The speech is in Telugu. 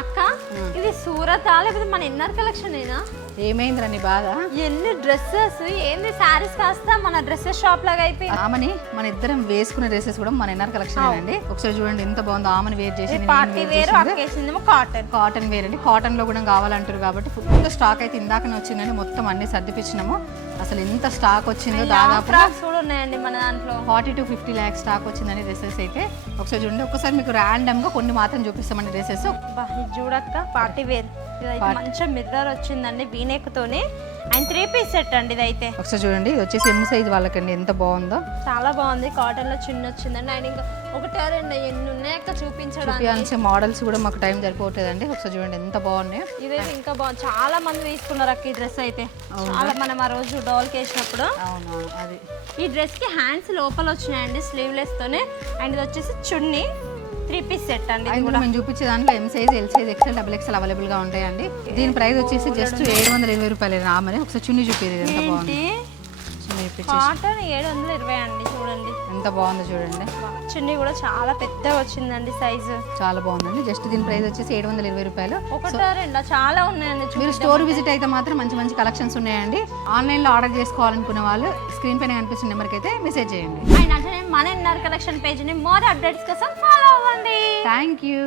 అక్క ఇది సూరత్ లేకపోతే మన ఇన్నర్ కలెక్షన్ ఏనా? ఏమైందిరా నీ బాధ? ఎన్ని డ్రెస్సెస్ ఏంది సారీస్ కాస్త మన డ్రెస్సెస్ షాప్ లాగా అయిపోయింది. ఆమని మన ఇద్దరం వేసుకునే డ్రెస్సెస్ కూడా మన ఇన్నర్ కలెక్షన్ అండి. ఒకసారి చూడండి ఎంత బాగుందో. ఆమని వేర్ చేసి పార్టీ వేర్ అకేషనేమో కాటన్ వేర్ అండి. కాటన్ లో కూడా కావాలంటారు కాబట్టి ఫుల్ స్టాక్ అయితే ఇందాకనే వచ్చిందండి. మొత్తం అన్ని సర్దిపించినాము. అసలు ఎంత స్టాక్ వచ్చిందో దాదాపు కూడా ఉన్నాయండి మన దాంట్లో 40 to 50 lakhs స్టాక్ వచ్చిందండి డ్రెస్సెస్ అయితే. ఒకసారి చూడండి. ఒకసారి మీకు ర్యాండమ్ గా కొన్ని మాత్రం చూపిస్తామండి డ్రెస్సెస్. చూడక్క పార్టీ వేర్ ఇదైతే మంచి మిర్రర్ వచ్చిందండి వీనెక్ తోని అండ్ 3 పీస్ సెట్ అండి. ఇదైతే ఒకసారి చూడండి. ఇది వచ్చేసి ఎమ్ సైజ్ వాళ్ళకండి. ఎంత బాగుందో, చాలా బాగుంది. కాటన్ లో చిన్న వచ్చిందండి. అండ్ ఇంకా ఒకటే రెండు ఎన్ని ఉన్నాయక్క చూపించడానికి మోడల్స్ కూడా మాకు టైం సరిపోతుందండి. ఒకసారి చూడండి ఎంత బాగున్నాయి. ఇదైతే ఇంకా బాగుంది. చాలా మంది తీసుకున్నారు అక్క ఈ డ్రెస్ అయితే. చాలా మనం ఆ రోజు డాల్కి వేసినప్పుడు అవునవును. అది ఈ డ్రెస్ కి హ్యాండ్స్ లోపల వచ్చినాయండి స్లీవ్లెస్ తోనే. అండ్ ఇది వచ్చేసి చున్నీ 3 పీస్ సెట్ అండి. మేము చూపించే దాంట్లో M size, L size, XL, double XL available గా ఉంటాయండి. దీని ప్రైస్ వచ్చేసి జస్ట్ 720 రూపాయలు. రామని ఒకసారి చున్నీ చూపేది ఎంత బాగుంది. కాటన్ 720 అండి. చూడండి ఎంత బాగుందో చూడండి. చున్నీ కూడా చాలా పెద్దగా వచ్చిందండి సైజు. చాలా బాగుందండి. జస్ట్ దీని ప్రైస్ వచ్చేసి 720 రూపాయలు. ఒకటా రెండా చాలా ఉన్నాయండి. మీరు స్టోర్ విజిట్ అయితే మాత్రం మంచి మంచి కలెక్షన్స్ ఉన్నాయండి. ఆన్లైన్ లో ఆర్డర్ చేసుకోవాలనుకున్న వాళ్ళు స్క్రీన్ పైన కనిపిస్తున్న నెంబర్కి అయితే మెసేజ్ చేయండి. అండ్ అంటే మన ఇన్నర్ కలెక్షన్ పేజ్ ని మోర్ అప్డేట్స్ కోసం ఫాలో అవ్వండి. Thank you.